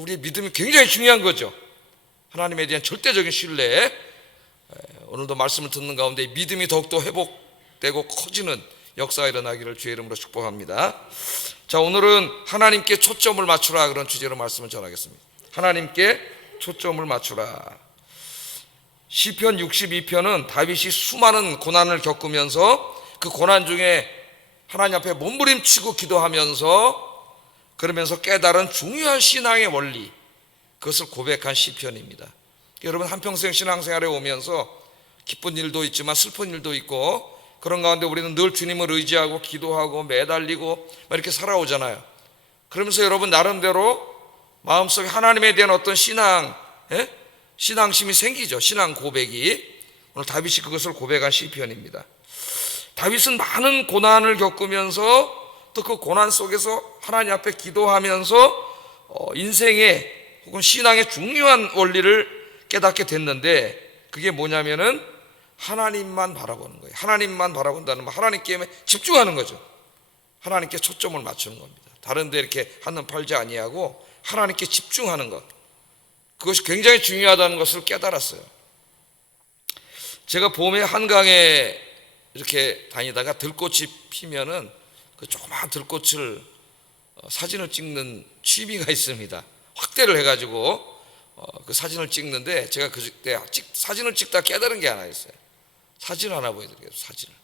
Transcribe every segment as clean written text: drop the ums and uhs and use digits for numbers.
우리의 믿음이 굉장히 중요한 거죠. 하나님에 대한 절대적인 신뢰. 오늘도 말씀을 듣는 가운데 믿음이 더욱더 회복되고 커지는 역사가 일어나기를 주의 이름으로 축복합니다. 자, 오늘은 하나님께 초점을 맞추라, 그런 주제로 말씀을 전하겠습니다. 하나님께 초점을 맞추라. 시편 62편은 다윗이 수많은 고난을 겪으면서 그 고난 중에 하나님 앞에 몸부림치고 기도하면서 그러면서 깨달은 중요한 신앙의 원리, 그것을 고백한 시편입니다. 여러분, 한평생 신앙생활에 오면서 기쁜 일도 있지만 슬픈 일도 있고, 그런 가운데 우리는 늘 주님을 의지하고 기도하고 매달리고 이렇게 살아오잖아요. 그러면서 여러분 나름대로 마음속에 하나님에 대한 어떤 신앙심이 생기죠. 신앙 고백이. 오늘 다윗이 그것을 고백한 시편입니다. 다윗은 많은 고난을 겪으면서 또 그 고난 속에서 하나님 앞에 기도하면서 인생의 혹은 신앙의 중요한 원리를 깨닫게 됐는데, 그게 뭐냐면은 하나님만 바라보는 거예요. 하나님만 바라본다는 말, 하나님께 집중하는 거죠. 하나님께 초점을 맞추는 겁니다. 다른 데 이렇게 한눈 팔지 아니하고 하나님께 집중하는 것, 그것이 굉장히 중요하다는 것을 깨달았어요. 제가 봄에 한강에 이렇게 다니다가 들꽃이 피면은 그 조그마한 들꽃을 사진을 찍는 취미가 있습니다. 확대를 해가지고 그 사진을 찍는데, 제가 그때 사진을 찍다 깨달은 게 하나 있어요. 사진 하나 보여드릴게요. 사진을.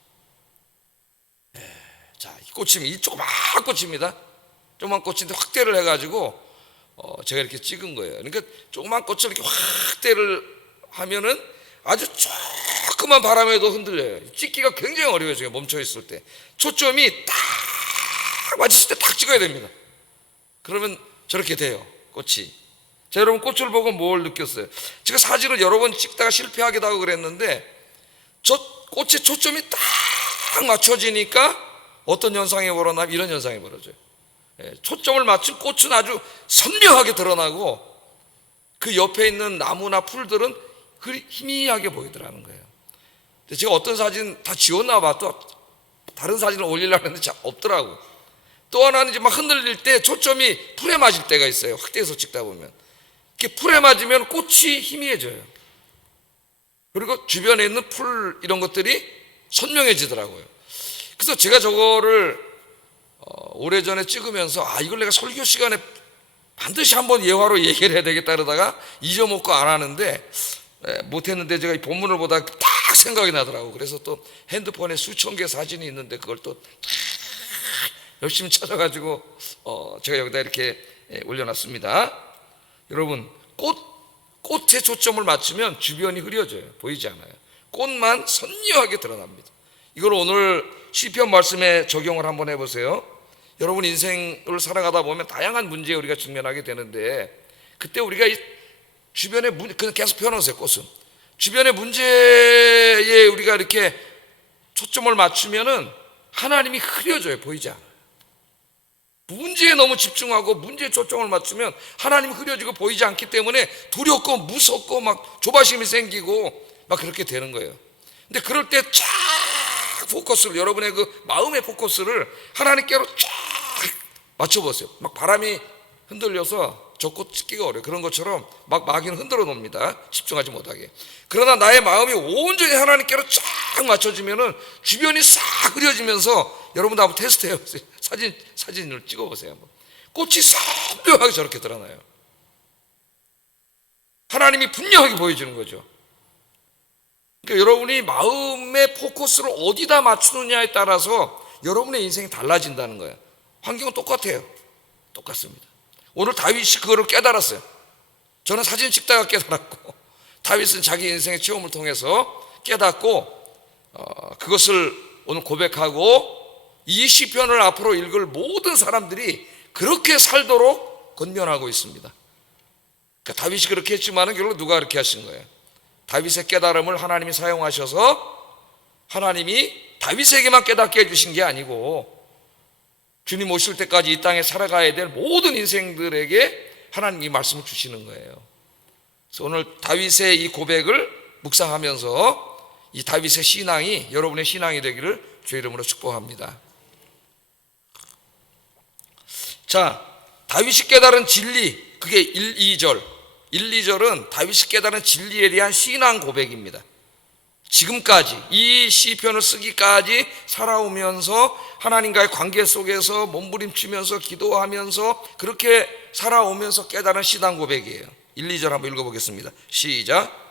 자, 이 꽃이, 이 조그만 꽃입니다. 조그만 꽃인데 확대를 해가지고 제가 이렇게 찍은 거예요. 그러니까 조그만 꽃을 이렇게 확대를 하면은 아주 조그만 바람에도 흔들려요. 찍기가 굉장히 어려워요. 멈춰 있을 때 초점이 딱 맞았을 때 딱 찍어야 됩니다. 그러면 저렇게 돼요, 꽃이. 자, 여러분, 꽃을 보고 뭘 느꼈어요? 제가 사진을 여러 번 찍다가 실패하기도 하고 그랬는데, 저 꽃의 초점이 딱 맞춰지니까 어떤 현상이 벌어나면 이런 현상이 벌어져요. 초점을 맞춘 꽃은 아주 선명하게 드러나고, 그 옆에 있는 나무나 풀들은 그리 희미하게 보이더라는 거예요. 근데 제가 어떤 사진 다 지웠나 봐. 또 다른 사진을 올리려고 했는데 잘 없더라고. 또 하나는 이제 막 흔들릴 때 초점이 풀에 맞을 때가 있어요. 확대해서 찍다 보면 이렇게 풀에 맞으면 꽃이 희미해져요. 그리고 주변에 있는 풀 이런 것들이 선명해지더라고요. 그래서 제가 저거를 오래전에 찍으면서 이걸 내가 설교 시간에 반드시 한번 예화로 얘기를 해야 되겠다 그러다가 잊어먹고 안 하는데 못했는데, 제가 이 본문을 보다 딱 생각이 나더라고요. 그래서 또 핸드폰에 수천 개 사진이 있는데 그걸 또 열심히 찾아가지고 제가 여기다 이렇게 올려놨습니다. 여러분, 꽃에 초점을 맞추면 주변이 흐려져요. 보이지 않아요. 꽃만 선명하게 드러납니다. 이걸 오늘 시편 말씀에 적용을 한번 해보세요. 여러분, 인생을 살아가다 보면 다양한 문제에 우리가 직면하게 되는데, 그때 우리가 이 주변의 그냥 계속 펴놓으세요. 꽃은 주변의 문제에 우리가 이렇게 초점을 맞추면은 하나님이 흐려져요. 보이지 않아요. 문제에 너무 집중하고 문제에 초점을 맞추면 하나님이 흐려지고 보이지 않기 때문에 두렵고 무섭고 막 조바심이 생기고 막 그렇게 되는 거예요. 근데 그럴 때 쫙 포커스를, 여러분의 그 마음의 포커스를 하나님께로 쫙 맞춰보세요. 막 바람이 흔들려서 저 꽃 찍기가 어려워요. 그런 것처럼 막 마귀는 흔들어 놓습니다. 집중하지 못하게. 그러나 나의 마음이 온전히 하나님께로 쫙 맞춰지면은 주변이 싹 흐려지면서, 여러분도 한번 테스트 해보세요. 사진을 찍어보세요. 한번. 꽃이 선명하게 저렇게 드러나요. 하나님이 분명하게 보여지는 거죠. 그러니까 여러분이 마음의 포커스를 어디다 맞추느냐에 따라서 여러분의 인생이 달라진다는 거예요. 환경은 똑같아요. 똑같습니다. 오늘 다윗이 그거를 깨달았어요. 저는 사진 찍다가 깨달았고, 다윗은 자기 인생의 체험을 통해서 깨닫고 그것을 오늘 고백하고, 이 시편을 앞으로 읽을 모든 사람들이 그렇게 살도록 권면하고 있습니다. 그러니까 다윗이 그렇게 했지만 결국 누가 그렇게 하신 거예요? 다윗의 깨달음을 하나님이 사용하셔서 하나님이 다윗에게만 깨닫게 해주신 게 아니고, 주님 오실 때까지 이 땅에 살아가야 될 모든 인생들에게 하나님이 말씀을 주시는 거예요. 그래서 오늘 다윗의 이 고백을 묵상하면서 이 다윗의 신앙이 여러분의 신앙이 되기를 주의 이름으로 축복합니다. 자, 다윗이 깨달은 진리, 그게 1, 2절. 1, 2절은 다윗이 깨달은 진리에 대한 신앙 고백입니다. 지금까지 이 시편을 쓰기까지 살아오면서 하나님과의 관계 속에서 몸부림치면서 기도하면서 그렇게 살아오면서 깨달은 신앙 고백이에요. 1, 2절 한번 읽어보겠습니다. 시작.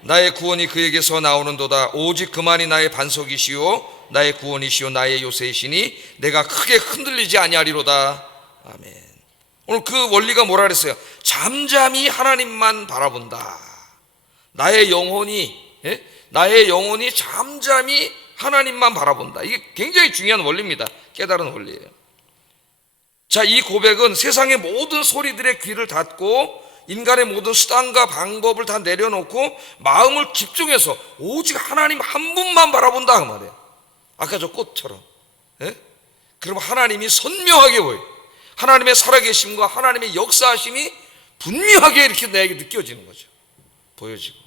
나의 구원이 그에게서 나오는도다. 오직 그만이 나의 반석이시오 나의 구원이시오 나의 요새이시니 내가 크게 흔들리지 아니하리로다. 아멘. 오늘 그 원리가 뭐라 그랬어요? 잠잠히 하나님만 바라본다. 나의 영혼이 잠잠히 하나님만 바라본다. 이게 굉장히 중요한 원리입니다. 깨달은 원리예요. 자, 이 고백은 세상의 모든 소리들의 귀를 닫고 인간의 모든 수단과 방법을 다 내려놓고 마음을 집중해서 오직 하나님 한 분만 바라본다 그 말이에요. 아까 저 꽃처럼. 그러면 하나님이 선명하게 보여요. 하나님의 살아계심과 하나님의 역사하심이 분명하게 이렇게 내게 느껴지는 거죠. 보여지고.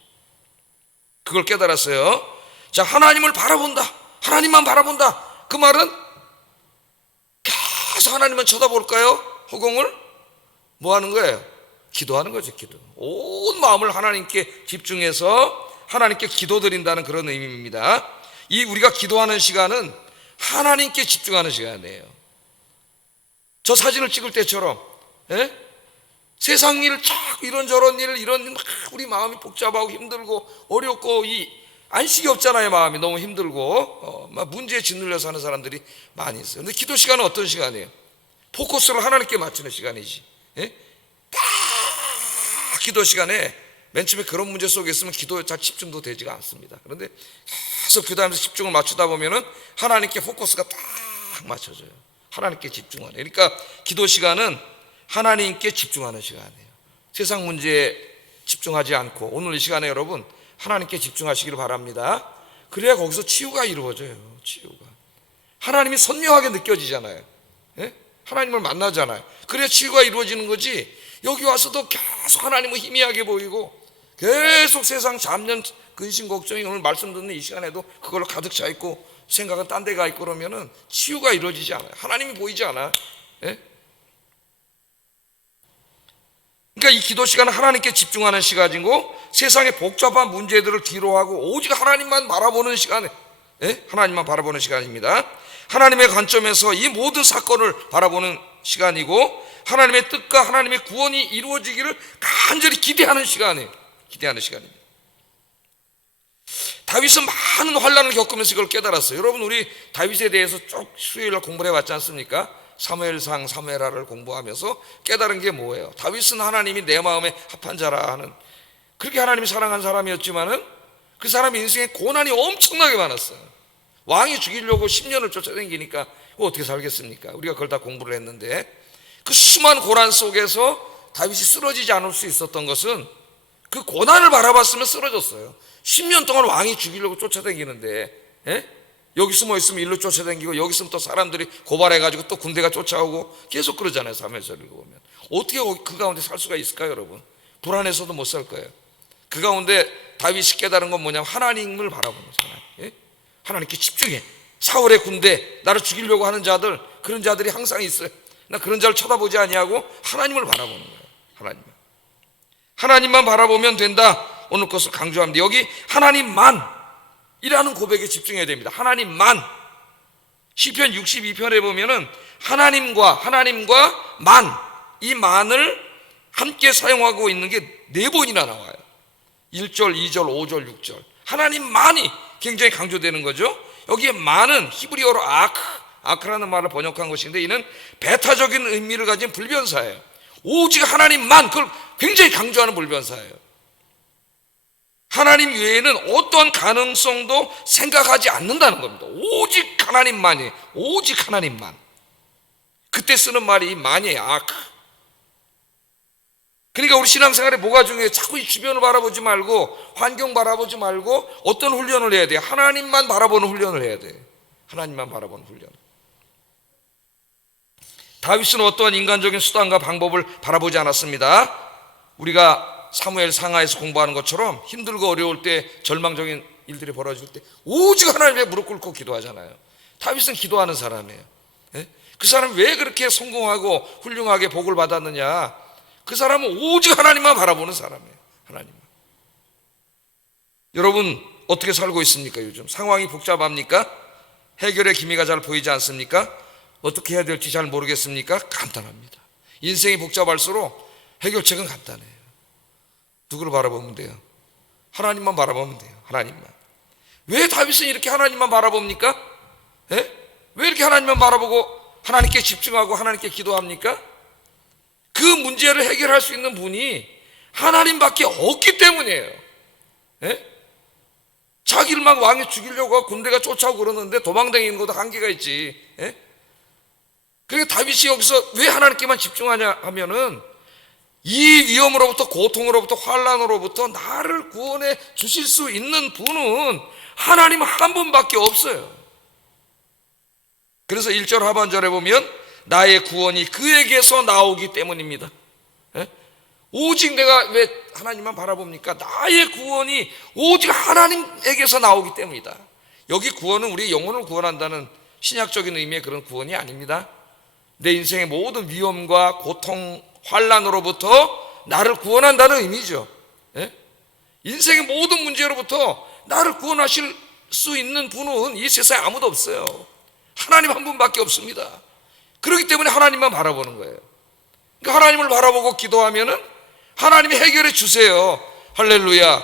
그걸 깨달았어요. 자, 하나님을 바라본다. 하나님만 바라본다. 그 말은 계속 하나님만 쳐다볼까요? 허공을? 뭐 하는 거예요? 기도하는 거죠. 기도. 온 마음을 하나님께 집중해서 하나님께 기도드린다는 그런 의미입니다. 이 우리가 기도하는 시간은 하나님께 집중하는 시간이에요. 저 사진을 찍을 때처럼 세상 일, 이런저런 일, 이런 막 우리 마음이 복잡하고 힘들고 어렵고 이 안식이 없잖아요. 마음이 너무 힘들고 막 문제에 짓눌려서 하는 사람들이 많이 있어요. 근데 기도 시간은 어떤 시간이에요? 포커스를 하나님께 맞추는 시간이지. 딱 기도 시간에 맨 처음에 그런 문제 속에 있으면 기도에 잘 집중도 되지가 않습니다. 그런데 계속 기도하면서 집중을 맞추다 보면은 하나님께 포커스가 딱 맞춰져요. 하나님께 집중하는. 그러니까 기도 시간은 하나님께 집중하는 시간이에요. 세상 문제에 집중하지 않고 오늘 이 시간에 여러분 하나님께 집중하시기를 바랍니다. 그래야 거기서 치유가 이루어져요. 치유가. 하나님이 선명하게 느껴지잖아요. 하나님을 만나잖아요. 그래야 치유가 이루어지는 거지. 여기 와서도 계속 하나님은 희미하게 보이고 계속 세상 잡념 근심 걱정이 오늘 말씀 듣는 이 시간에도 그걸로 가득 차 있고 생각은 딴 데 가 있고 그러면은 치유가 이루어지지 않아요. 하나님이 보이지 않아요. 그러니까 이 기도 시간은 하나님께 집중하는 시간이고 세상의 복잡한 문제들을 뒤로하고 오직 하나님만 바라보는 시간, 하나님만 바라보는 시간입니다. 하나님의 관점에서 이 모든 사건을 바라보는 시간이고 하나님의 뜻과 하나님의 구원이 이루어지기를 간절히 기대하는 시간이에요. 기대하는 시간입니다. 다윗은 많은 환난을 겪으면서 이걸 깨달았어요. 여러분 우리 다윗에 대해서 쭉 수요일날 공부를 해왔지 않습니까? 사무엘상, 사무엘하를 공부하면서 깨달은 게 뭐예요? 다윗은 하나님이 내 마음에 합한 자라 하는 그렇게 하나님이 사랑한 사람이었지만은 그 사람의 인생에 고난이 엄청나게 많았어요. 왕이 죽이려고 10년을 쫓아다니니까 어떻게 살겠습니까? 우리가 그걸 다 공부를 했는데 그 수많은 고난 속에서 다윗이 쓰러지지 않을 수 있었던 것은 그 고난을 바라봤으면 쓰러졌어요. 10년 동안 왕이 죽이려고 쫓아다니는데 여기 숨어 있으면 일로 쫓아다니고 여기 있으면 또 사람들이 고발해가지고 또 군대가 쫓아오고 계속 그러잖아요. 사무엘서를 읽어보면 어떻게 그 가운데 살 수가 있을까요? 여러분 불안해서도 못 살 거예요. 그 가운데 다윗이 깨달은 건 뭐냐면 하나님을 바라보는 거잖아요. 하나님께 집중해. 사울의 군대 나를 죽이려고 하는 자들 그런 자들이 항상 있어요. 나 그런 자를 쳐다보지 아니하고 하나님을 바라보는 거예요. 하나님만 바라보면 된다. 오늘 것을 강조합니다. 여기 하나님만 이라는 고백에 집중해야 됩니다. 하나님만. 시편 62편에 보면은 하나님과 만, 이 만을 함께 사용하고 있는 게 4번이나 나와요. 1절, 2절, 5절, 6절. 하나님만이 굉장히 강조되는 거죠. 여기에 만은 히브리어로 아크라는 말을 번역한 것인데 이는 배타적인 의미를 가진 불변사예요. 오직 하나님만, 그걸 굉장히 강조하는 불변사예요. 하나님 외에는 어떠한 가능성도 생각하지 않는다는 겁니다. 오직 하나님만이에요. 오직 하나님만. 그때 쓰는 말이 이 만이에요. 아크. 그러니까 우리 신앙생활에 뭐가 중요해요? 자꾸 이 주변을 바라보지 말고 환경 바라보지 말고 어떤 훈련을 해야 돼요? 하나님만 바라보는 훈련을 해야 돼요. 하나님만 바라보는 훈련. 다윗은 어떠한 인간적인 수단과 방법을 바라보지 않았습니다. 우리가 사무엘 상하에서 공부하는 것처럼 힘들고 어려울 때 절망적인 일들이 벌어질 때 오직 하나님의 무릎 꿇고 기도하잖아요. 다윗은 기도하는 사람이에요. 그 사람이 왜 그렇게 성공하고 훌륭하게 복을 받았느냐? 그 사람은 오직 하나님만 바라보는 사람이에요. 하나님만. 여러분 어떻게 살고 있습니까? 요즘 상황이 복잡합니까? 해결의 기미가 잘 보이지 않습니까? 어떻게 해야 될지 잘 모르겠습니까? 간단합니다. 인생이 복잡할수록 해결책은 간단해요. 누구를 바라보면 돼요? 하나님만 바라보면 돼요. 하나님만. 왜 다윗은 이렇게 하나님만 바라봅니까? 예? 왜 이렇게 하나님만 바라보고 하나님께 집중하고 하나님께 기도합니까? 그 문제를 해결할 수 있는 분이 하나님밖에 없기 때문이에요. 예? 자기를 막 왕이 죽이려고 하고 군대가 쫓아오고 그러는데 도망다니는 것도 한계가 있지. 예? 그러니까 다윗이 여기서 왜 하나님께만 집중하냐 하면은 이 위험으로부터, 고통으로부터, 환난으로부터 나를 구원해 주실 수 있는 분은 하나님 한 분밖에 없어요. 그래서 1절 하반절에 보면 나의 구원이 그에게서 나오기 때문입니다. 예? 오직 내가 왜 하나님만 바라봅니까? 나의 구원이 오직 하나님에게서 나오기 때문이다. 여기 구원은 우리 영혼을 구원한다는 신약적인 의미의 그런 구원이 아닙니다. 내 인생의 모든 위험과 고통, 환난으로부터 나를 구원한다는 의미죠. 예? 인생의 모든 문제로부터 나를 구원하실 수 있는 분은 이 세상에 아무도 없어요. 하나님 한 분밖에 없습니다. 그렇기 때문에 하나님만 바라보는 거예요. 그러니까 하나님을 바라보고 기도하면은 하나님이 해결해 주세요. 할렐루야.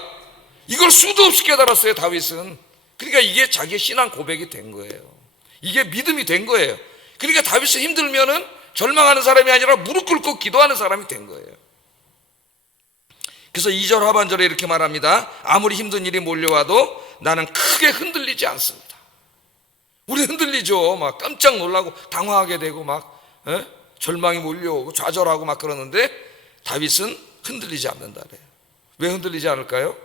이걸 수도 없이 깨달았어요, 다윗은. 그러니까 이게 자기의 신앙 고백이 된 거예요. 이게 믿음이 된 거예요. 그러니까 다윗이 힘들면은 절망하는 사람이 아니라 무릎 꿇고 기도하는 사람이 된 거예요. 그래서 2절 하반절에 이렇게 말합니다. 아무리 힘든 일이 몰려와도 나는 크게 흔들리지 않습니다. 우리 흔들리죠. 막 깜짝 놀라고 당황하게 되고 막 절망이 몰려오고 좌절하고 막 그러는데 다윗은 흔들리지 않는다 그래요. 왜 흔들리지 않을까요?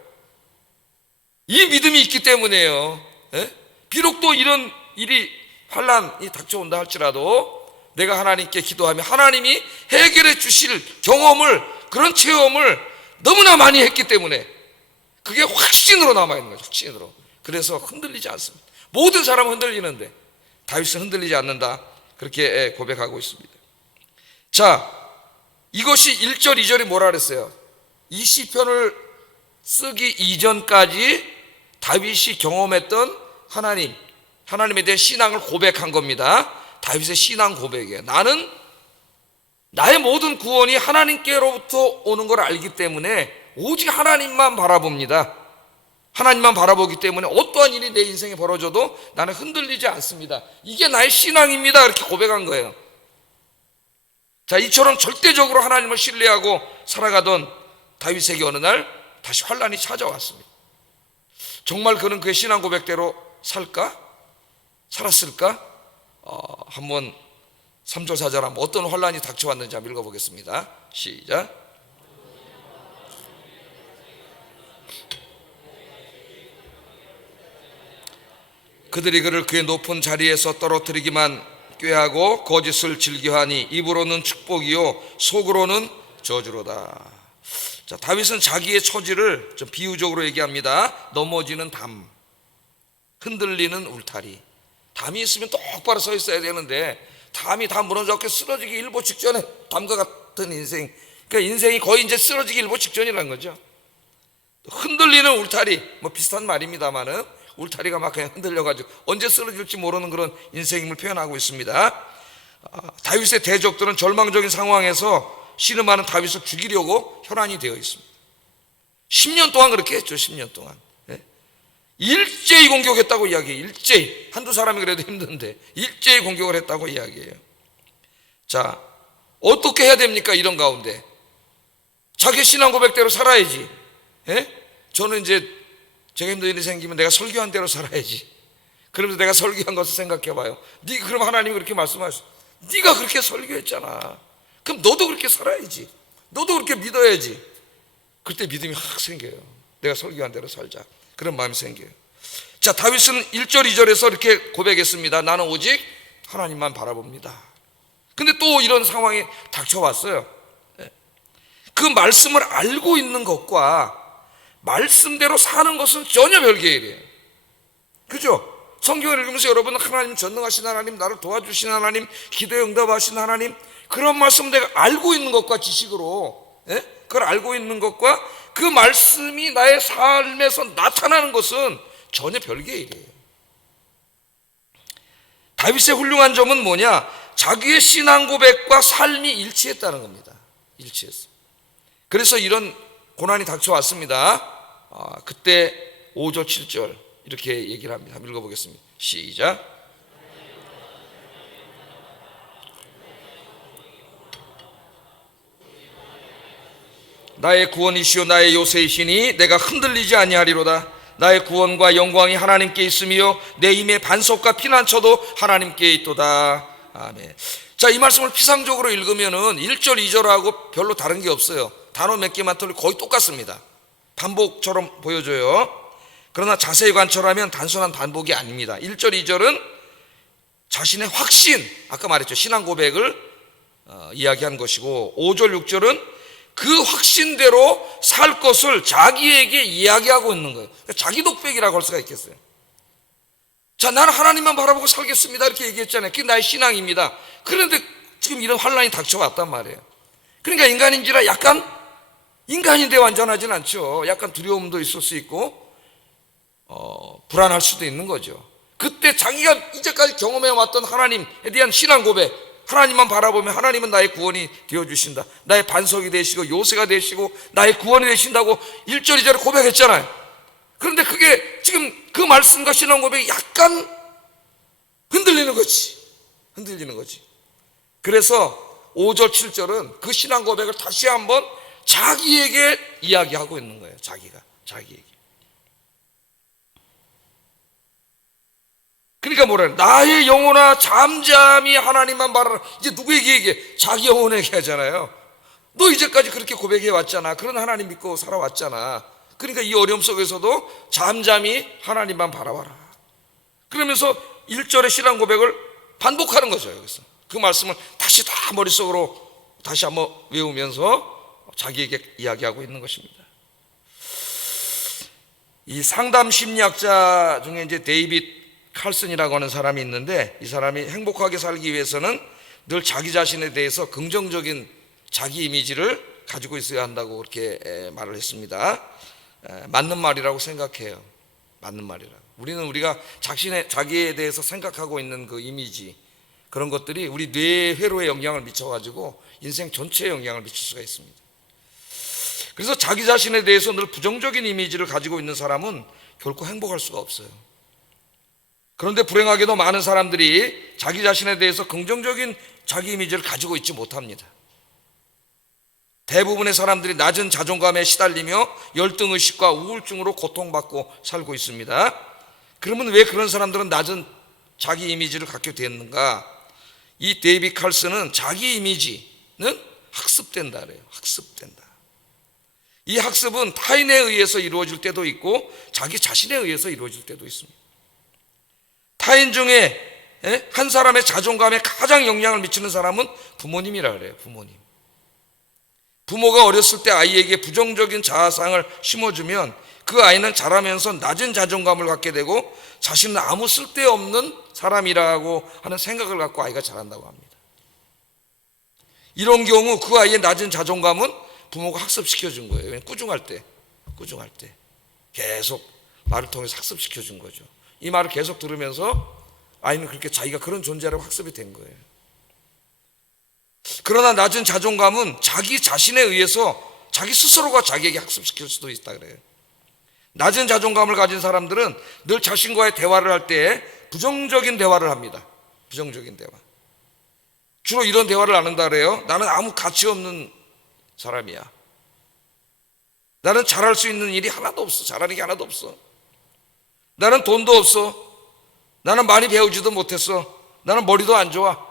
이 믿음이 있기 때문이에요. 비록 또 이런 일이 환난이 닥쳐온다 할지라도 내가 하나님께 기도하면 하나님이 해결해 주실 경험을, 그런 체험을 너무나 많이 했기 때문에 그게 확신으로 남아있는 거죠. 확신으로. 그래서 흔들리지 않습니다. 모든 사람은 흔들리는데 다윗은 흔들리지 않는다, 그렇게 고백하고 있습니다. 자, 이것이 1절 2절이 뭐라 그랬어요? 이 시편을 쓰기 이전까지 다윗이 경험했던 하나님에 대한 신앙을 고백한 겁니다. 다윗의 신앙 고백이에요. 나는 나의 모든 구원이 하나님께로부터 오는 걸 알기 때문에 오직 하나님만 바라봅니다. 하나님만 바라보기 때문에 어떠한 일이 내 인생에 벌어져도 나는 흔들리지 않습니다. 이게 나의 신앙입니다. 이렇게 고백한 거예요. 자, 이처럼 절대적으로 하나님을 신뢰하고 살아가던 다윗에게 어느 날 다시 환난이 찾아왔습니다. 정말 그는 그의 신앙 고백대로 살았을까? 한번 3절 4절 한번 어떤 환난이 닥쳐왔는지 한번 읽어보겠습니다. 시작. 그들이 그를 그의 높은 자리에서 떨어뜨리기만 꾀하고 거짓을 즐겨하니 입으로는 축복이요 속으로는 저주로다. 자, 다윗은 자기의 처지를 좀 비유적으로 얘기합니다. 넘어지는 담, 흔들리는 울타리. 담이 있으면 똑바로 서 있어야 되는데 담이 다 무너졌게 쓰러지기 일보 직전에 담과 같은 인생. 그러니까 인생이 거의 이제 쓰러지기 일보 직전이라는 거죠. 흔들리는 울타리, 뭐 비슷한 말입니다만은 울타리가 막 그냥 흔들려가지고 언제 쓰러질지 모르는 그런 인생임을 표현하고 있습니다. 다윗의 대적들은 절망적인 상황에서 씨름하는 다윗을 죽이려고 혈안이 되어 있습니다. 10년 동안 그렇게 했죠. 10년 동안. 일제히 공격했다고 이야기해요. 일제히. 한두 사람이 그래도 힘든데 일제히 공격을 했다고 이야기해요. 자, 어떻게 해야 됩니까? 이런 가운데 자기 신앙 고백대로 살아야지. 저는 이제 제가 힘든 일이 생기면 내가 설교한 대로 살아야지. 그러면서 내가 설교한 것을 생각해 봐요. 그럼 하나님이 그렇게 말씀하셨어. 네가 그렇게 설교했잖아. 그럼 너도 그렇게 살아야지. 너도 그렇게 믿어야지. 그때 믿음이 확 생겨요. 내가 설교한 대로 살자. 그런 마음이 생겨요. 자, 다윗은 1절 2절에서 이렇게 고백했습니다. 나는 오직 하나님만 바라봅니다. 근데 또 이런 상황이 닥쳐왔어요. 그 말씀을 알고 있는 것과 말씀대로 사는 것은 전혀 별개의 일이에요. 그죠? 성경을 읽으면서 여러분, 하나님 전능하신 하나님, 나를 도와주신 하나님, 기도에 응답하신 하나님, 그런 말씀 내가 알고 있는 것과 지식으로, 그걸 알고 있는 것과 그 말씀이 나의 삶에서 나타나는 것은 전혀 별개의 일이에요. 다윗의 훌륭한 점은 뭐냐? 자기의 신앙 고백과 삶이 일치했다는 겁니다. 일치했어요. 그래서 이런 고난이 닥쳐왔습니다. 그때 5절 7절 이렇게 얘기를 합니다. 한번 읽어보겠습니다. 시작. 나의 구원이시오 나의 요새이시니 내가 흔들리지 아니하리로다. 나의 구원과 영광이 하나님께 있으며 내 힘의 반석과 피난처도 하나님께 있도다. 아멘. 자, 이 말씀을 피상적으로 읽으면은 1절 2절하고 별로 다른 게 없어요. 단어 몇 개만 틀리고 거의 똑같습니다. 반복처럼 보여져요. 그러나 자세히 관찰하면 단순한 반복이 아닙니다. 1절 2절은 자신의 확신, 아까 말했죠, 신앙 고백을 이야기한 것이고, 5절 6절은 그 확신대로 살 것을 자기에게 이야기하고 있는 거예요. 그러니까 자기 독백이라고 할 수가 있겠어요. 자, 나는 하나님만 바라보고 살겠습니다 이렇게 얘기했잖아요. 그게 나의 신앙입니다. 그런데 지금 이런 환란이 닥쳐왔단 말이에요. 그러니까 인간인지라 약간, 인간인데 완전하진 않죠. 약간 두려움도 있을 수 있고 불안할 수도 있는 거죠. 그때 자기가 이제까지 경험해왔던 하나님에 대한 신앙 고백, 하나님만 바라보면 하나님은 나의 구원이 되어주신다, 나의 반석이 되시고 요새가 되시고 나의 구원이 되신다고 1절 2절에 고백했잖아요. 그런데 그게 지금 그 말씀과 신앙 고백이 약간 흔들리는 거지. 그래서 5절 7절은 그 신앙 고백을 다시 한번 자기에게 이야기하고 있는 거예요. 자기에게. 그러니까 뭐라, 나의 영혼아 잠잠히 하나님만 바라라. 이제 누구에게 얘기해? 자기 영혼에게 하잖아요. 너 이제까지 그렇게 고백해 왔잖아. 그런 하나님 믿고 살아왔잖아. 그러니까 이 어려움 속에서도 잠잠히 하나님만 바라봐라. 그러면서 1절의 신앙 고백을 반복하는 거죠. 여기서 그 말씀을 다시 다 머릿속으로 다시 한번 외우면서 자기에게 이야기하고 있는 것입니다. 이 상담 심리학자 중에 이제 데이빗 칼슨이라고 하는 사람이 있는데, 이 사람이 행복하게 살기 위해서는 늘 자기 자신에 대해서 긍정적인 자기 이미지를 가지고 있어야 한다고 그렇게 말을 했습니다. 맞는 말이라고 생각해요. 맞는 말이라고. 우리가 자기에 대해서 생각하고 있는 그 이미지, 그런 것들이 우리 뇌 회로에 영향을 미쳐가지고 인생 전체에 영향을 미칠 수가 있습니다. 그래서 자기 자신에 대해서 늘 부정적인 이미지를 가지고 있는 사람은 결코 행복할 수가 없어요. 그런데 불행하게도 많은 사람들이 자기 자신에 대해서 긍정적인 자기 이미지를 가지고 있지 못합니다. 대부분의 사람들이 낮은 자존감에 시달리며 열등의식과 우울증으로 고통받고 살고 있습니다. 그러면 왜 그런 사람들은 낮은 자기 이미지를 갖게 됐는가? 이 데이빗 칼슨은 자기 이미지는 학습된다 그래요. 학습된다. 이 학습은 타인에 의해서 이루어질 때도 있고 자기 자신에 의해서 이루어질 때도 있습니다. 타인 중에 한 사람의 자존감에 가장 영향을 미치는 사람은 부모님이라 그래요. 부모가 어렸을 때 아이에게 부정적인 자아상을 심어주면 그 아이는 자라면서 낮은 자존감을 갖게 되고 자신은 아무 쓸데없는 사람이라고 하는 생각을 갖고 아이가 자란다고 합니다. 이런 경우 그 아이의 낮은 자존감은 부모가 학습시켜 준 거예요. 꾸중할 때 계속 말을 통해서 학습시켜 준 거죠. 이 말을 계속 들으면서 아이는 그렇게 자기가 그런 존재라고 학습이 된 거예요. 그러나 낮은 자존감은 자기 자신에 의해서 자기 스스로가 자기에게 학습시킬 수도 있다 그래요. 낮은 자존감을 가진 사람들은 늘 자신과의 대화를 할 때 부정적인 대화를 합니다. 부정적인 대화. 주로 이런 대화를 나눈다 그래요. 나는 아무 가치 없는 사람이야. 나는 잘할 수 있는 일이 하나도 없어. 잘하는 게 하나도 없어. 나는 돈도 없어. 나는 많이 배우지도 못했어. 나는 머리도 안 좋아.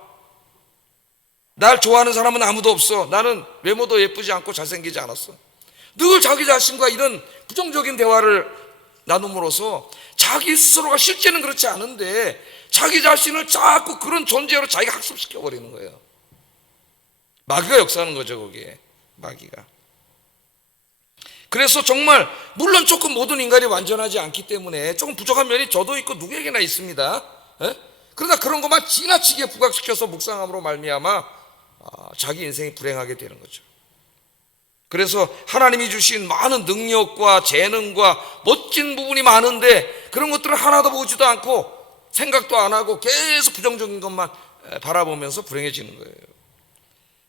날 좋아하는 사람은 아무도 없어. 나는 외모도 예쁘지 않고 잘생기지 않았어. 늘 자기 자신과 이런 부정적인 대화를 나눔으로써 자기 스스로가 실제는 그렇지 않은데 자기 자신을 자꾸 그런 존재로 자기가 학습시켜 버리는 거예요. 마귀가 역사하는 거죠. 거기에 마귀가. 그래서 정말 물론 조금 모든 인간이 완전하지 않기 때문에 조금 부족한 면이 저도 있고 누구에게나 있습니다. 예? 그러나 그런 것만 지나치게 부각시켜서 묵상함으로 말미암아 자기 인생이 불행하게 되는 거죠. 그래서 하나님이 주신 많은 능력과 재능과 멋진 부분이 많은데 그런 것들을 하나도 보지도 않고 생각도 안 하고 계속 부정적인 것만 바라보면서 불행해지는 거예요.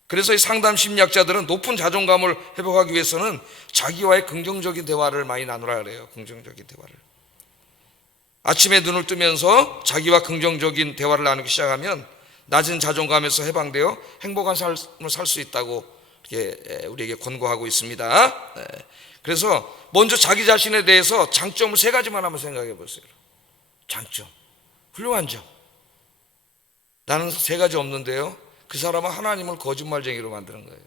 그래서 이 상담 심리학자들은 높은 자존감을 회복하기 위해서는 자기와의 긍정적인 대화를 많이 나누라 그래요. 긍정적인 대화를. 아침에 눈을 뜨면서 자기와 긍정적인 대화를 나누기 시작하면 낮은 자존감에서 해방되어 행복한 삶을 살 수 있다고 이렇게 우리에게 권고하고 있습니다. 그래서 먼저 자기 자신에 대해서 장점을 3가지만 한번 생각해 보세요. 장점, 훌륭한 점. 나는 3가지 없는데요. 그 사람은 하나님을 거짓말쟁이로 만드는 거예요.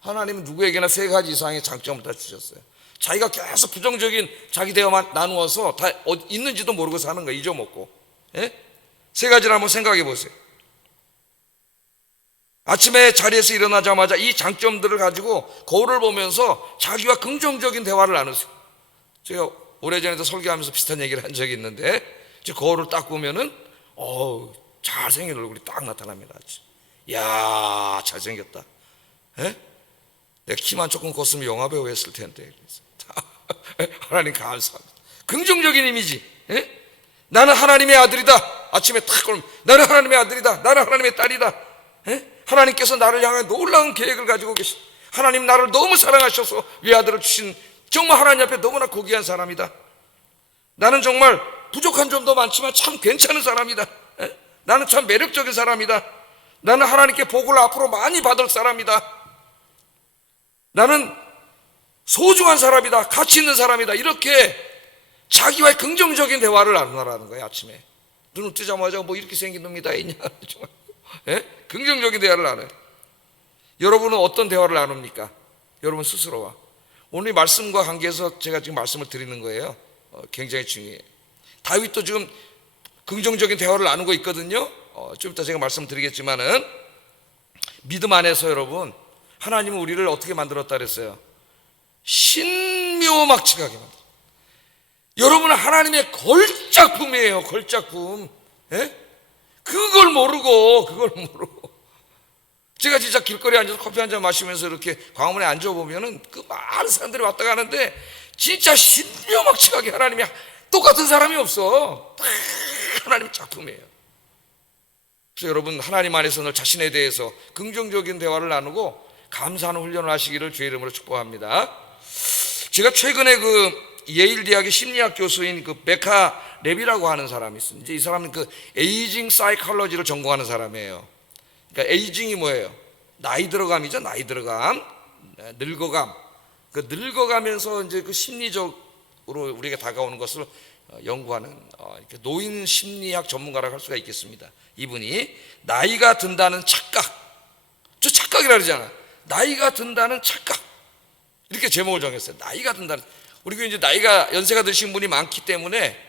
하나님은 누구에게나 3가지 이상의 장점을 다 주셨어요. 자기가 계속 부정적인 자기 대화만 나누어서 다 있는지도 모르고 사는 거예요. 잊어먹고. 3가지를 한번 생각해 보세요. 아침에 자리에서 일어나자마자 이 장점들을 가지고 거울을 보면서 자기와 긍정적인 대화를 나누세요. 제가 오래전에도 설교하면서 비슷한 얘기를 한 적이 있는데 거울을 딱 보면은 잘생긴 얼굴이 딱 나타납니다. 야, 잘생겼다. 내가 키만 조금 컸으면 영화배우 했을 텐데. 하나님 감사합니다. 긍정적인 이미지. 나는 하나님의 아들이다. 아침에 딱 그러면 나는 하나님의 아들이다. 나는 하나님의 딸이다. 하나님께서 나를 향해 놀라운 계획을 가지고 계신, 하나님 나를 너무 사랑하셔서 외아들을 주신 정말 하나님 앞에 너무나 고귀한 사람이다. 나는 정말 부족한 점도 많지만 참 괜찮은 사람이다. 나는 참 매력적인 사람이다. 나는 하나님께 복을 앞으로 많이 받을 사람이다. 나는 소중한 사람이다. 가치 있는 사람이다. 이렇게 자기와의 긍정적인 대화를 나누라는 거예요. 아침에 눈을 뜨자마자 뭐 이렇게 생긴 놈이 다 있냐. 긍정적인 대화를 나눠요. 여러분은 어떤 대화를 나눕니까? 여러분 스스로와. 오늘 이 말씀과 관계해서 제가 지금 말씀을 드리는 거예요. 굉장히 중요해요. 다윗도 지금 긍정적인 대화를 나누고 있거든요. 좀 이따 제가 말씀드리겠지만은 믿음 안에서 여러분 하나님은 우리를 어떻게 만들었다 그랬어요? 신묘막측하게 만들었어요. 여러분은 하나님의 걸작품이에요. 걸작품. 그걸 모르고 제가 진짜 길거리에 앉아서 커피 한잔 마시면서 이렇게 광화문에 앉아보면은 그 많은 사람들이 왔다 가는데 진짜 신묘막측하게 하나님이 똑같은 사람이 없어. 다 하나님 작품이에요. 그래서 여러분 하나님 안에서 늘 자신에 대해서 긍정적인 대화를 나누고 감사하는 훈련을 하시기를 주의 이름으로 축복합니다. 제가 최근에 그 예일 대학의 심리학 교수인 그 베카 랩이라고 하는 사람이 있습니다. 이제 이 사람은 그 에이징 사이콜로지를 전공하는 사람이에요. 그러니까 에이징이 뭐예요? 나이 들어감이죠. 나이 들어감, 늙어감. 그 늙어가면서 이제 그 심리적으로 우리에게 다가오는 것을 연구하는 노인 심리학 전문가라고 할 수가 있겠습니다. 이분이 나이가 든다는 착각, 저 착각이라 그러잖아. 나이가 든다는 착각, 이렇게 제목을 정했어요. 나이가 든다는. 우리가 이제 나이가 연세가 드신 분이 많기 때문에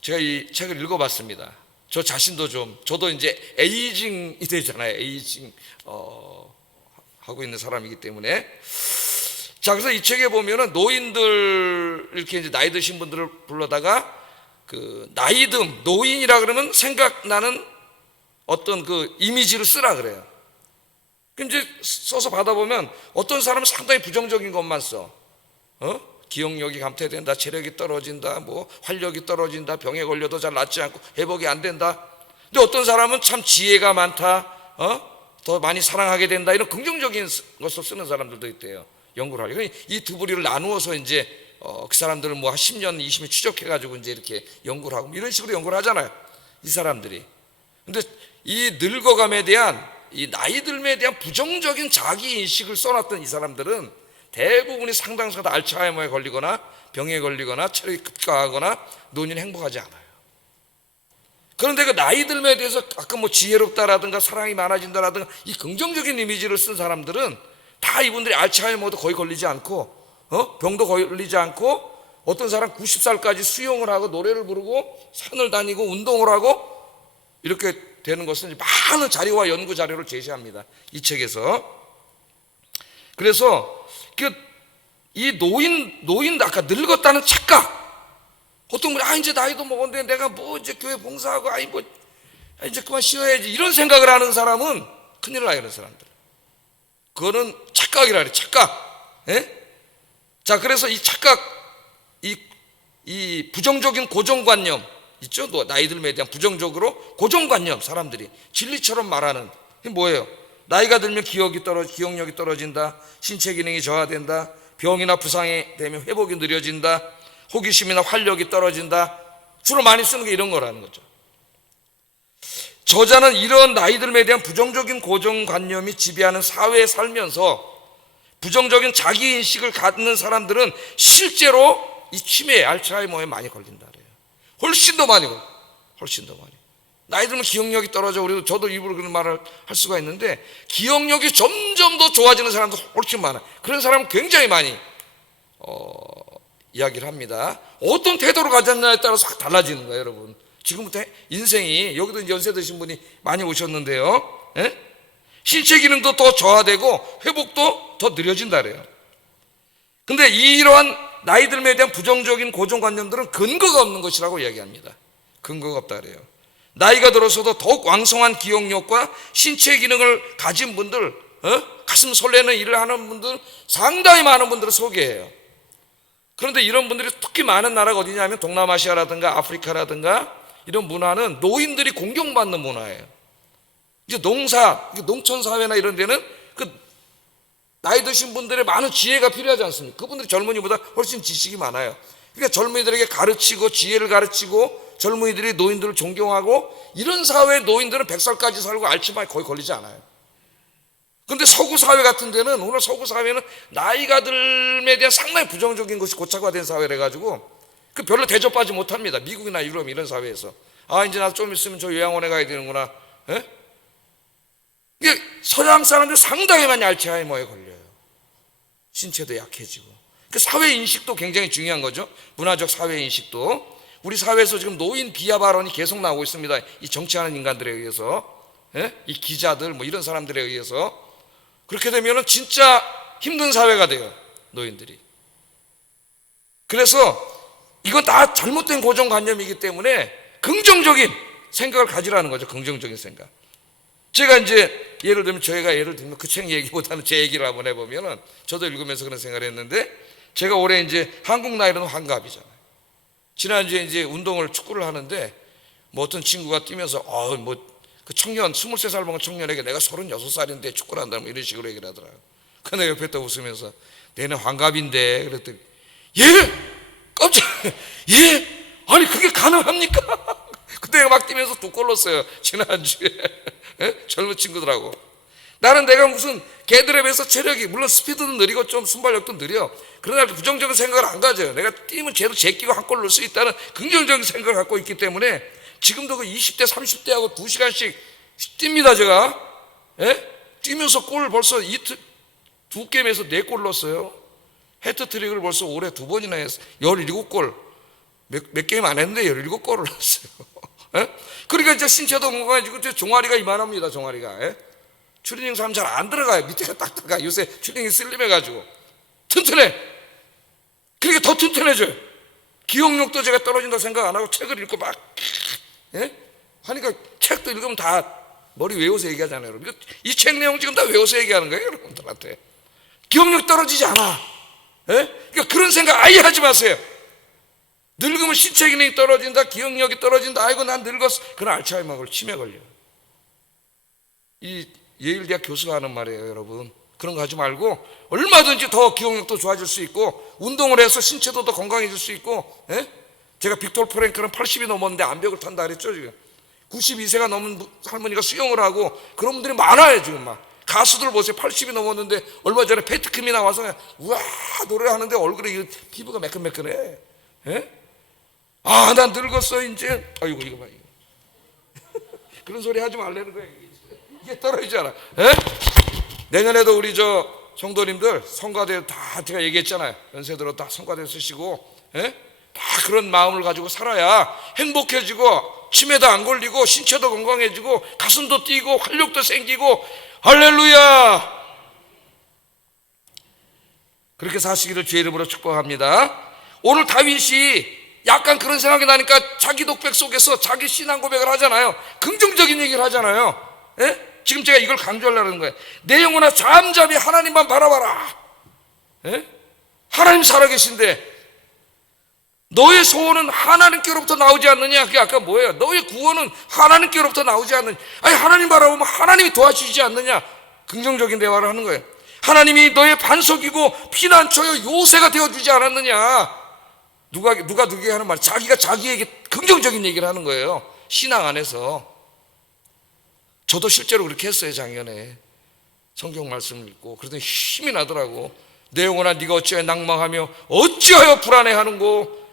제가 이 책을 읽어봤습니다. 저 자신도 저도 이제 에이징이 되잖아요. 에이징 하고 있는 사람이기 때문에. 자, 그래서 이 책에 보면은 노인들 이렇게 이제 나이 드신 분들을 불러다가 그 나이듦, 노인이라 그러면 생각나는 어떤 그 이미지를 쓰라 그래요. 이제 써서 받아보면 어떤 사람은 상당히 부정적인 것만 써. 기억력이 감퇴된다, 체력이 떨어진다, 뭐 활력이 떨어진다, 병에 걸려도 잘 낫지 않고 회복이 안 된다. 근데 어떤 사람은 참 지혜가 많다, 더 많이 사랑하게 된다, 이런 긍정적인 것을 쓰는 사람들도 있대요. 연구를 하려고. 이 두 부류를 나누어서 이제 그 사람들은 뭐 한 10년, 20년 추적해가지고 이제 이렇게 연구를 하고 이런 식으로 연구를 하잖아요. 이 사람들이. 근데 이 늙어감에 대한, 이 나이 들음에 대한 부정적인 자기 인식을 써놨던 이 사람들은 대부분이 상당수가 다 알츠하이머에 걸리거나 병에 걸리거나 체력이 급가하거나 노인은 행복하지 않아요. 그런데 그 나이 들음에 대해서 아까 뭐 지혜롭다라든가 사랑이 많아진다라든가 이 긍정적인 이미지를 쓴 사람들은 다 이분들이 알츠하이머도 거의 걸리지 않고 병도 걸리지 않고, 어떤 사람 90살까지 수영을 하고 노래를 부르고 산을 다니고 운동을 하고 이렇게 되는 것은 많은 자료와 연구 자료를 제시합니다. 이 책에서. 그래서 그 이 노인 아까 늙었다는 착각. 어떤 분이 이제 나이도 먹었는데 내가 뭐 이제 교회 봉사하고 이제 그만 쉬어야지 이런 생각을 하는 사람은 큰일 나요. 이런 사람들. 그거는 착각이라 그래. 착각. 예? 자, 그래서 이 착각, 이 부정적인 고정관념 있죠? 나이 들에 대한 부정적으로 고정관념, 사람들이 진리처럼 말하는 게 뭐예요? 나이가 들면 기억력이 떨어진다, 신체 기능이 저하된다, 병이나 부상이 되면 회복이 느려진다, 호기심이나 활력이 떨어진다. 주로 많이 쓰는 게 이런 거라는 거죠. 저자는 이런 나이 들에 대한 부정적인 고정관념이 지배하는 사회에 살면서 부정적인 자기인식을 갖는 사람들은 실제로 이 치매, 알츠하이머에 많이 걸린다 그래요. 훨씬 더 많이. 나이 들면 기억력이 떨어져. 우리도 저도 입으로 그런 말을 할 수가 있는데 기억력이 점점 더 좋아지는 사람도 훨씬 많아요. 그런 사람은 굉장히 많이 이야기를 합니다. 어떤 태도를 가졌냐에 따라서 확 달라지는 거예요, 여러분. 지금부터 인생이, 여기도 연세 드신 분이 많이 오셨는데요, 예? 신체 기능도 더 저하되고 회복도 더 느려진다 그래요. 근데 이러한 나이 들에 대한 부정적인 고정관념들은 근거가 없는 것이라고 이야기합니다. 근거가 없다 그래요. 나이가 들어서도 더욱 왕성한 기억력과 신체 기능을 가진 분들, 가슴 설레는 일을 하는 분들, 상당히 많은 분들을 소개해요. 그런데 이런 분들이 특히 많은 나라가 어디냐면 동남아시아라든가 아프리카라든가 이런 문화는 노인들이 공경받는 문화예요. 이제 농촌 사회나 이런 데는 그 나이 드신 분들의 많은 지혜가 필요하지 않습니까? 그분들이 젊은이보다 훨씬 지식이 많아요. 그러니까 젊은이들에게 가르치고 지혜를 가르치고 젊은이들이 노인들을 존경하고 이런 사회의 노인들은 100살까지 살고 알츠하이머에 거의 걸리지 않아요. 그런데 서구 사회 같은 데는, 오늘 서구 사회는 나이가 들에 대한 상당히 부정적인 것이 고착화된 사회라 가지고 그 별로 대접받지 못합니다. 미국이나 유럽 이런 사회에서 이제 나 좀 있으면 저 요양원에 가야 되는구나. 이게 서양 사람들 상당히 많이 알츠하이머에 걸려요. 신체도 약해지고. 그 사회 인식도 굉장히 중요한 거죠. 문화적 사회 인식도. 우리 사회에서 지금 노인 비하 발언이 계속 나오고 있습니다. 이 정치하는 인간들에 의해서, 이 기자들 뭐 이런 사람들에 의해서. 그렇게 되면은 진짜 힘든 사회가 돼요, 노인들이. 그래서 이건 다 잘못된 고정관념이기 때문에 긍정적인 생각을 가지라는 거죠. 긍정적인 생각. 제가 이제 예를 들면 그 책 얘기보다는 제 얘기를 한번 해보면은, 저도 읽으면서 그런 생각을 했는데, 제가 올해 이제 한국 나이로는 환갑이잖아요. 지난주에 이제 축구를 하는데 뭐 어떤 친구가 뛰면서 그 청년 23살 먹은 청년에게 내가 36살인데 축구를 한다 뭐 이런 식으로 얘기를 하더라고요. 근데 옆에 또 웃으면서 내는 환갑인데 그랬더니 깜짝 아니 그게 가능합니까? 그때 막 뛰면서 2골 넣었어요, 지난주에. 젊은 친구들하고. 나는 내가 무슨 걔들에 비해서 체력이, 물론 스피드는 느리고 좀 순발력도 느려. 그러나 부정적인 생각을 안 가져요. 내가 뛰면 쟤도 제끼고 한 골 넣을 수 있다는 긍정적인 생각을 갖고 있기 때문에 지금도 그 20대 30대하고 2시간씩 뜁니다 제가. 뛰면서 골 벌써 두 게임에서 4골 넣었어요. 해트트릭을 벌써 올해 2번이나 했어요. 17골. 몇 게임 안 했는데 17골을 넣었어요. 그러니까 이제 신체도 건강해지고 종아리가 이만합니다. 종아리가. 추리닝 사람 잘 안 들어가요. 밑에가 딱딱해. 요새 추리닝이 슬림해가지고 튼튼해. 그러니까 더 튼튼해져요. 기억력도 제가 떨어진다고 생각 안 하고 책을 읽고 막 하니까 책도 읽으면 다 머리 외워서 얘기하잖아요. 여러분. 이 책 내용 지금 다 외워서 얘기하는 거예요, 여러분들한테. 기억력 떨어지지 않아. 그러니까 그런 생각 아예 하지 마세요. 늙으면 신체 기능이 떨어진다, 기억력이 떨어진다, 아이고 난 늙었어. 그런 알츠하이머 걸려, 치매 걸려. 이 예일대학 교수가 하는 말이에요, 여러분. 그런 거 하지 말고 얼마든지 더 기억력도 좋아질 수 있고 운동을 해서 신체도 더 건강해질 수 있고. 제가 빅토르 프랭크는 80이 넘었는데 암벽을 탄다 그랬죠. 지금 92세가 넘은 할머니가 수영을 하고 그런 분들이 많아요. 지금 막 가수들 보세요. 80이 넘었는데 얼마 전에 페트킴이 나와서 그냥 우와 노래를 하는데 얼굴에 피부가 매끈매끈해. 난 늙었어 이제. 아이고 이거 봐 이거. 그런 소리 하지 말라는 거예요. 이게 떨어지잖아. 내년에도 우리 성도님들 성가대 다 제가 얘기했잖아요. 연세들어 다 성가대 쓰시고 다 그런 마음을 가지고 살아야 행복해지고 치매도 안 걸리고 신체도 건강해지고 가슴도 뛰고 활력도 생기고 할렐루야. 그렇게 사시기를 주의 이름으로 축복합니다. 오늘 다윗이 약간 그런 생각이 나니까 자기 독백 속에서 자기 신앙 고백을 하잖아요. 긍정적인 얘기를 하잖아요. 예? 지금 제가 이걸 강조하려는 거예요. 내 영혼아 잠잠히 하나님만 바라봐라. 예? 하나님 살아계신데 너의 소원은 하나님께로부터 나오지 않느냐? 그게 아까 뭐예요? 너의 구원은 하나님께로부터 나오지 않느냐? 아니 하나님 바라보면 하나님이 도와주시지 않느냐? 긍정적인 대화를 하는 거예요. 하나님이 너의 반석이고 피난처여 요새가 되어주지 않았느냐? 누가 누구에게 하는 말? 자기가 자기에게 긍정적인 얘기를 하는 거예요. 신앙 안에서. 저도 실제로 그렇게 했어요. 작년에 성경 말씀을 읽고 그러더니 힘이 나더라고. 내 영혼아 네가 어찌하여 낭망하며 어찌하여 불안해하는고?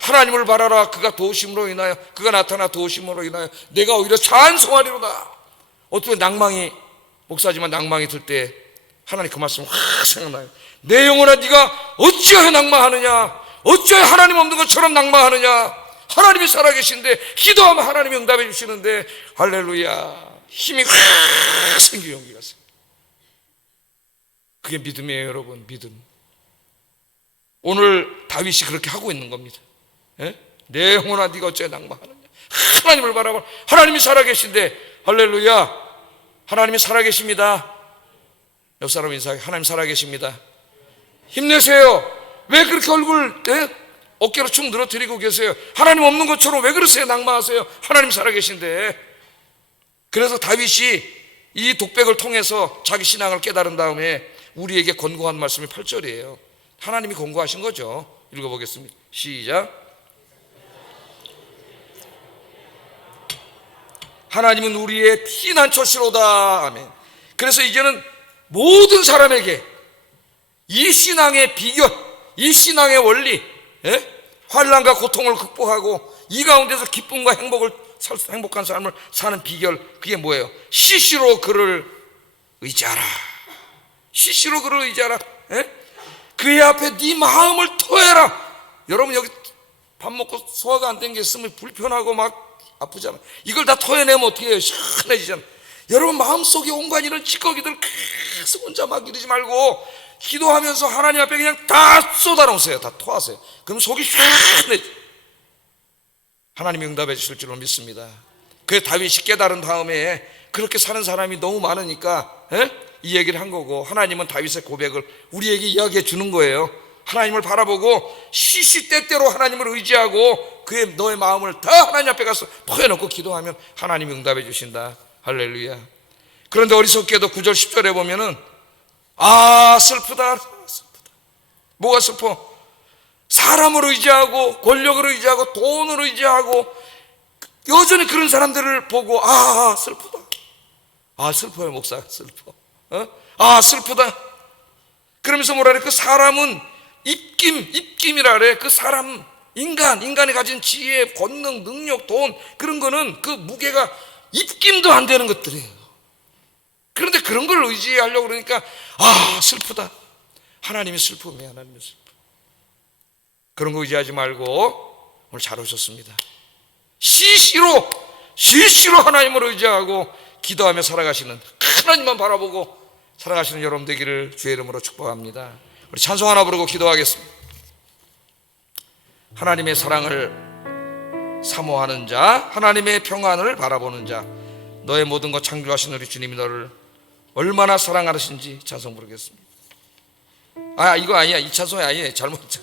하나님을 바라라. 그가 도우심으로 인하여 그가 나타나 도우심으로 인하여 내가 오히려 찬송하리로다. 어떻게 낭망이 목사지만 낭망이 들 때 하나님 그 말씀 확 생각나요. 내 영혼아 네가 어찌하여 낭망하느냐? 어찌하여 하나님 없는 것처럼 낭망하느냐? 하나님이 살아계신데 기도하면 하나님이 응답해 주시는데 할렐루야. 힘이 확 생기는 용기가 있어요. 그게 믿음이에요, 여러분. 믿음. 오늘 다윗이 그렇게 하고 있는 겁니다. 예? 내 영혼아 네가 어찌 낭망하느냐? 하나님을 바라봐. 하나님이 살아계신데 할렐루야. 하나님이 살아계십니다. 옆 사람 인사하게. 하나님 살아계십니다. 힘내세요. 왜 그렇게 얼굴 어깨로 축 늘어뜨리고 계세요? 하나님 없는 것처럼 왜 그러세요? 낭망하세요? 하나님 살아계신데. 그래서 다윗이 이 독백을 통해서 자기 신앙을 깨달은 다음에 우리에게 권고한 말씀이 8절이에요. 하나님이 권고하신 거죠. 읽어보겠습니다. 시작. 하나님은 우리의 피난처시로다. 아멘. 그래서 이제는 모든 사람에게 이 신앙의 비결, 이 신앙의 원리, 환난과 고통을 극복하고 이 가운데서 기쁨과 행복한 삶을 사는 비결, 그게 뭐예요? 시시로 그를 의지하라. 시시로 그를 의지하라. 그의 앞에 네 마음을 토해라. 여러분 여기 밥 먹고 소화가 안 된 게 있으면 불편하고 막 아프잖아. 이걸 다 토해내면 어떻게 해요? 시원해지잖아. 여러분 마음속에 온갖 이런 찌꺼기들 계속 혼자 막 이러지 말고 기도하면서 하나님 앞에 그냥 다 쏟아놓으세요. 다 토하세요. 그럼 속이 시원해져. 하나님이 응답해 주실 줄로 믿습니다. 그래서 다윗이 깨달은 다음에 그렇게 사는 사람이 너무 많으니까 이 얘기를 한 거고, 하나님은 다윗의 고백을 우리에게 이야기해 주는 거예요. 하나님을 바라보고 시시때때로 하나님을 의지하고 너의 마음을 다 하나님 앞에 가서 토해놓고 기도하면 하나님이 응답해 주신다. 할렐루야. 그런데 어리석게도 9절 10절에 보면은 슬프다. 뭐가 슬퍼? 사람을 의지하고 권력을 의지하고 돈을 의지하고 여전히 그런 사람들을 보고 슬프다. 슬퍼요 목사. 슬퍼. 슬프다. 그러면서 뭐라 그래? 그 사람은 입김이라 그래. 그 사람 인간이 가진 지혜, 권능, 능력, 돈, 그런 거는 그 무게가 입김도 안 되는 것들이에요. 그런데 그런 걸 의지하려고 그러니까 슬프다. 하나님이 슬픔이에요. 하나님이 슬픔. 그런 거 의지하지 말고 오늘 잘 오셨습니다. 시시로 하나님을 의지하고 기도하며 살아가시는, 하나님만 바라보고 살아가시는 여러분 되기를 주의 이름으로 축복합니다. 우리 찬송 하나 부르고 기도하겠습니다. 하나님의 사랑을 사모하는 자, 하나님의 평안을 바라보는 자, 너의 모든 것 창조하신 우리 주님이 너를 얼마나 사랑하시는지 찬송 부르겠습니다. 이거 아니야. 이 찬송이 아니에요. 잘못했죠.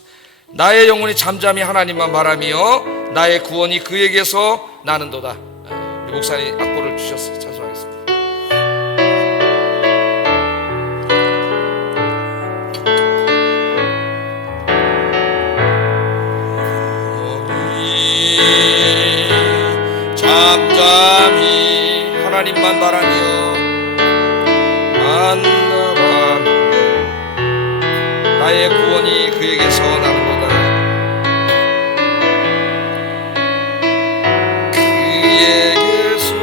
나의 영혼이 잠잠히 하나님만 바라며 나의 구원이 그에게서 나는도다. 우리 목사님 악보를 주셨어요. 찬송하겠습니다. 잠잠히 하나님만 바라며 나의 구원이 그에게서 나는도다. 그에게서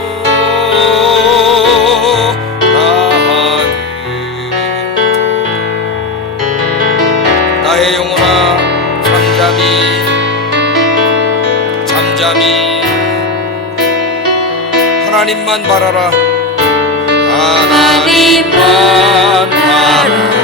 나는 나의 영혼아 잠잠히 하나님만 바라라. 하나님만 바라라.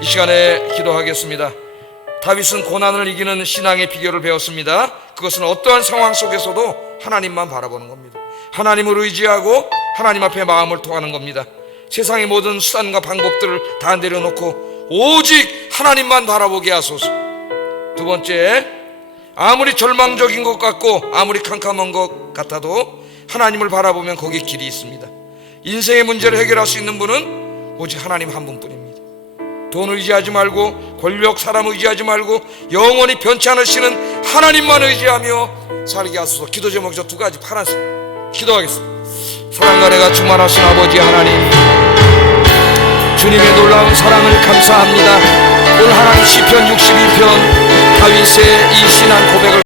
이 시간에 기도하겠습니다. 다윗은 고난을 이기는 신앙의 비결을 배웠습니다. 그것은 어떠한 상황 속에서도 하나님만 바라보는 겁니다. 하나님을 의지하고 하나님 앞에 마음을 통하는 겁니다. 세상의 모든 수단과 방법들을 다 내려놓고 오직 하나님만 바라보게 하소서. 두 번째, 아무리 절망적인 것 같고 아무리 캄캄한 것 같아도 하나님을 바라보면 거기에 길이 있습니다. 인생의 문제를 해결할 수 있는 분은 오직 하나님 한 분뿐입니다. 돈을 의지하지 말고 권력, 사람 의지하지 말고 영원히 변치 않으시는 하나님만 의지하며 살게 하소서. 기도 제목이 저 두 가지 파란색 기도하겠습니다. 사랑과 은혜가 충만하신 아버지 하나님, 주님의 놀라운 사랑을 감사합니다. 오늘 하나님 시편 62편 다윗의 이 신앙 고백을